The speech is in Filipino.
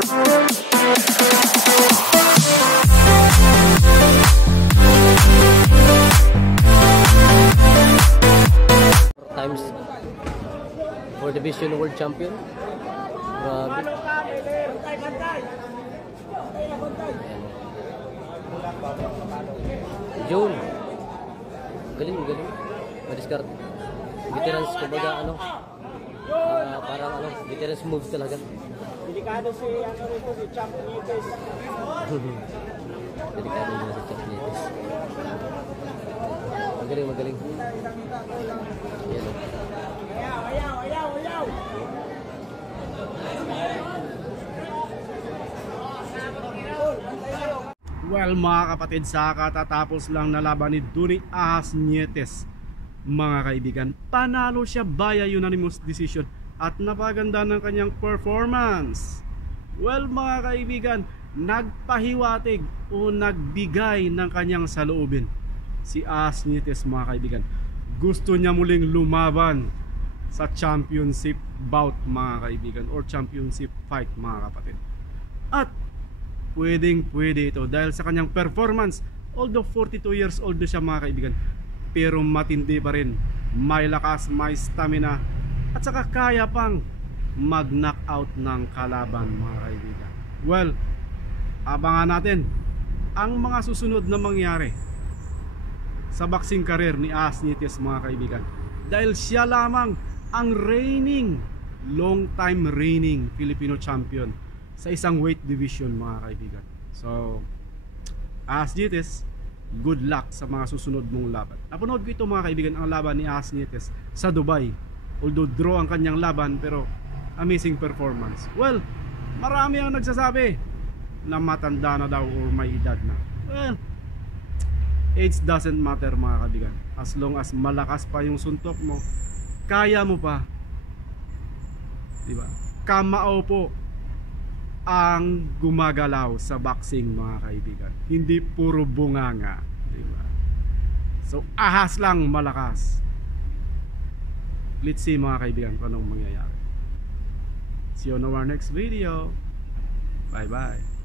Times for Division World Champion. Grabe. June. Galing, galing. Madiskart. Veterans, kumbaga ano. Parang ano, veterans move talaga. Delikado si ano rito, si Champ Nieves. Delikado na si Champ Nieves. Magaling, magaling. Yan. Ayaw. Well mga kapatid, sa katatapos lang na laban ni Donnie Ahas Nietes, mga kaibigan, panalo siya via unanimous decision at napaganda ng kanyang performance. Well mga kaibigan, nagpahiwatig o nagbigay ng kanyang saloobin si Ahas Nietes, mga kaibigan. Gusto niya muling lumaban sa championship bout, mga kaibigan, or championship fight, mga kapatid. At pwedeng pwede ito dahil sa kanyang performance. Although 42 years old na siya, mga kaibigan, pero matindi pa rin, may lakas, may stamina, at saka kaya pang mag-knockout ng kalaban, mga kaibigan. Well, abangan natin ang mga susunod na mangyari sa boxing career ni Ahas Nietes, mga kaibigan, dahil siya lamang ang long time reigning Filipino champion sa isang weight division, mga kaibigan. So Ahas Nietes, good luck sa mga susunod mong laban. Napanood ko ito, mga kaibigan, ang laban ni Ahas Nietes sa Dubai. Although draw ang kanyang laban, pero amazing performance. Well, marami ang nagsasabi na matanda na daw or may edad na. Well, age doesn't matter, mga kaibigan. As long as malakas pa yung suntok mo, kaya mo pa, diba? Kamao po ang gumagalaw sa boxing, mga kaibigan, hindi puro bunganga, diba? So ahas lang malakas. Let's see, mga kaibigan, kung anong mangyayari. See you on our next video. Bye bye.